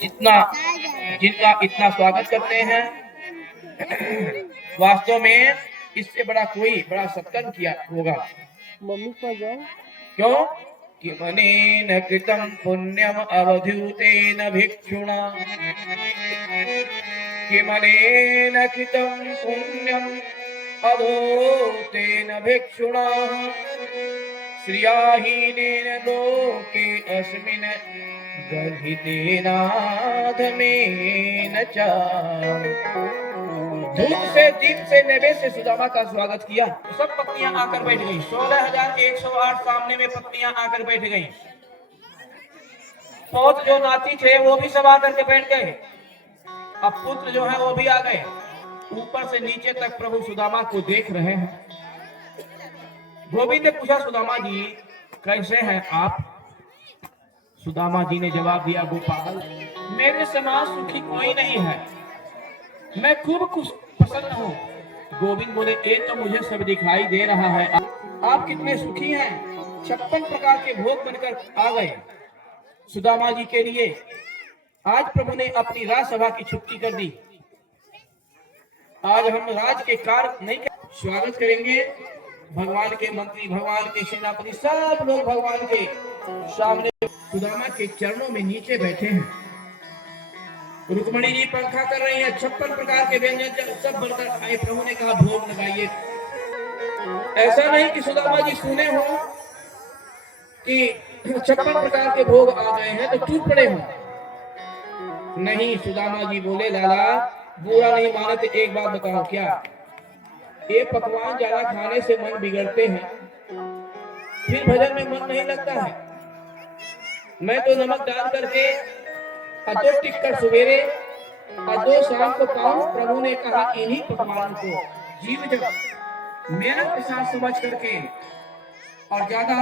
जितना जिनका इतना स्वागत करते हैं। वास्तव में इससे बड़ा सत्कर्म किया होगा। मम्मी को जाओ क्यों कि मनेन कृतं पुण्यम अवधूतेन भिक्षुणा, कि मनेन कृतं पुण्यम अवधूतेन भिक्षुणा, श्रियाहीनेन लोके अस्मिन् गर्हितेनाधमेन च। दूध से दीप से नैवेद्य से सुदामा का स्वागत किया। सब पत्नियां आकर बैठ गईं। 16,108 सामने में पत्नियां आकर बैठ गईं। पौत्र जो नाती थे वो भी सब आकर के बैठ गए। अब पुत्र जो है वो भी आ गए। ऊपर से नीचे तक प्रभु सुदामा को देख रहे हैं। गोविंद ने पूछा, सुदामा जी कैसे हैं आप? सुदामा जी ने जवाब दिया, गोपाल मेरे समान सुखी कोई नहीं है, मैं खूब प्रसन्न हूँ। गोविंद बोले, ये तो मुझे सब दिखाई दे रहा है। आप कितने सुखी हैं। 56 प्रकार के भोग बनकर आ गए सुदामा जी के लिए। आज प्रभु ने अपनी राजसभा की छुट्टी कर दी। आज हम राज के कार्य नहीं कर, स्वागत करेंगे। भगवान के मंत्री, भगवान के सेनापति, सब लोग भगवान के सामने सुदामा के चरणों में नीचे बैठे हैं। रुक्मणी जी पंखा कर रही है। 56 प्रकार के व्यंजन सब बनकर आए। प्रभु ने कहा, भोग लगाइए। ऐसा नहीं कि सुदामा जी सुने हो कि 56 प्रकार के भोग आ गए हैं तो टूट पड़े हो। नहीं, सुदामा जी बोले, लाला बुरा नहीं माने तो एक बात बताओ, क्या ये पकवान ज्यादा खाने से मन बिगड़ते हैं, फिर भजन में मन नहीं लगता है। मैं तो नमक डाल करके दो टिक्कर सवेरे और 2 शाम को पाऊं। प्रभु ने कहा, इन्हीं पकवानों को जीव जब मेरा प्रसाद समझ करके, और ज्यादा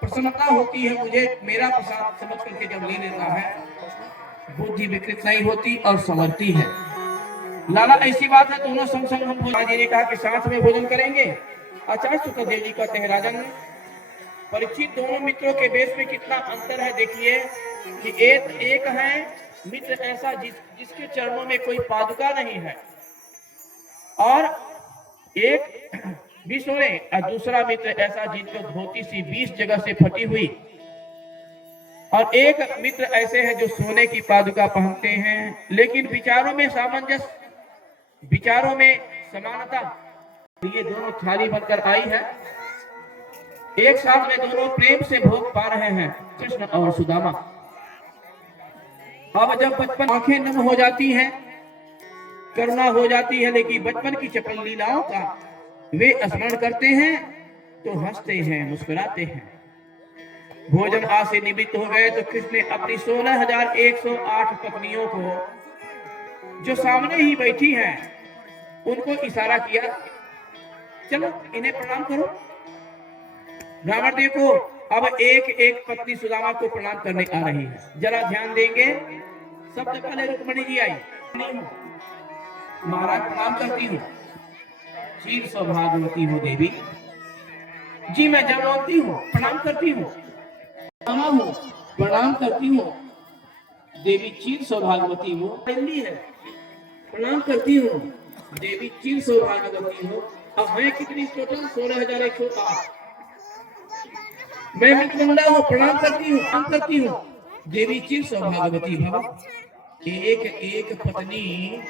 प्रसन्नता होती है मुझे मेरा प्रसाद समझ करके जब ले लेता है, बुद्धि विकृत नहीं होती और संवरती है। लाला ऐसी बात है, दोनों संग संग हम भोजन। जी ने कहा कि साथ में भोजन करेंगे। आचार्य सुखदेव जी कहते हैं, राजन परीक्षित, दोनों मित्रों के बेस में कितना अंतर है। देखिए कि एक है मित्र ऐसा जिसके चरणों में कोई पादुका नहीं है, और एक भी सोने, और दूसरा मित्र ऐसा जिनको धोती सी 20 जगह से फटी हुई, और एक मित्र ऐसे हैं जो सोने की पादुका पहनते हैं, लेकिन विचारों में सामंजस्य, विचारों में समानता। ये दोनों थाली बनकर आई है। एक साथ में दोनों प्रेम से भोग पा रहे हैं, कृष्ण और सुदामा। अब जब बचपन आंखें नम हो जाती हैं, करुणा हो जाती है, लेकिन बचपन की चपल लीलाओं का वे स्मरण करते हैं तो हंसते हैं, मुस्कुराते हैं। भोजन आज से निमित्त हो गए तो कृष्ण ने अपनी 16,108 पत्नियों को जो सामने ही बैठी हैं उनको इशारा किया, चलो इन्हें प्रणाम करो। ब्राह्मण देव को अब एक एक पत्नी सुदामा को प्रणाम करने आ रही है। जरा ध्यान देंगे। सबसे पहले रुक्मणी जी आई। महाराज प्रणाम करती हूँ। क्षीर सौभाग्यवती हो देवी जी, मैं जमवंती हूँ, प्रणाम करती हूँ। प्रणाम करती हूँ देवी, चीर सौभाग्यवती हो। है प्रणाम करती हूँ देवी, चीर सौभाग्यवती हो। अब मैं कितनी टोटल 16,108। मैं मित्रमंडा हूँ, प्रणाम करती हूँ देवी, चीर सौभाग्यवती भव। एक एक पत्नी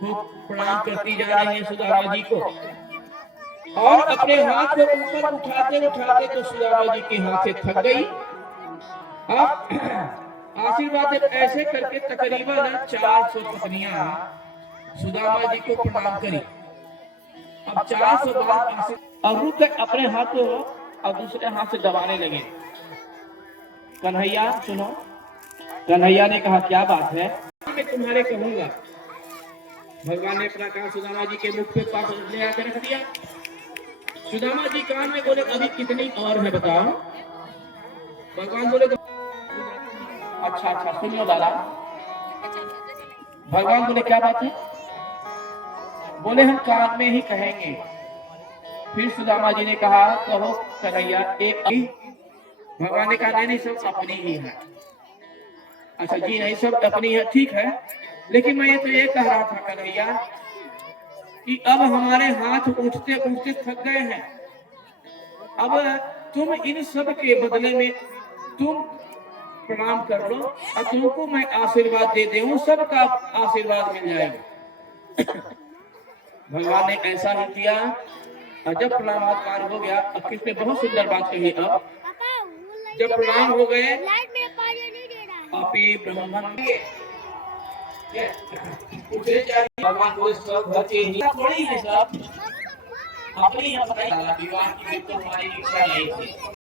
को प्रणाम करती जा रही है सुदामा जी को, और अपने हाथ को ऊपर उठाते उठाते तो सुदामा जी के हाथ से थक गई। अब आशीर्वाद ऐसे करके तकरीबन 400 पत्नियां सुदामा जी को प्रणाम करी। अब 400 बार और रुक अपने हाथ को और दूसरे हाथ से दबाने लगे। कन्हैया सुनो। कन्हैया ने कहा, क्या बात है? मैं तुम्हारे कहूंगा। भगवान ने अपना कान सुदामा जी के मुख पे पास ले आकर रख दिया। सुदामा जी कान में बोले, अभी कितनी और है बताओ? भगवान बोले, अच्छा सुन लो लाला। भगवान बोले, क्या बात है? बोले, हम कान में ही कहेंगे। फिर सुदामा जी ने कहा, कहो कन्हैया। एक भगवान ने कहा, नहीं सब अपनी ही है। अच्छा जी नहीं, सब अपनी है, ठीक है। लेकिन मैं ये तो ये कह रहा था कन्हैया कि अब हमारे हाथ उठते उठते थक गए हैं। अब तुम इन सब के बदले में तुम प्रणाम कर लो और तुमको मैं आशीर्वाद दे दूं, सबका आशीर्वाद मिल जाएगा। भगवान ने ऐसा ही किया और जब प्रणामात्कार हो गया। अब किसने बहुत सुंदर बात कही। अब जब प्रणाम हो गए, अपी ब्रह्मन भगवान को सब घर के थोड़ी है सब अपनी विवाह की तो हमारी इच्छा नहीं थी।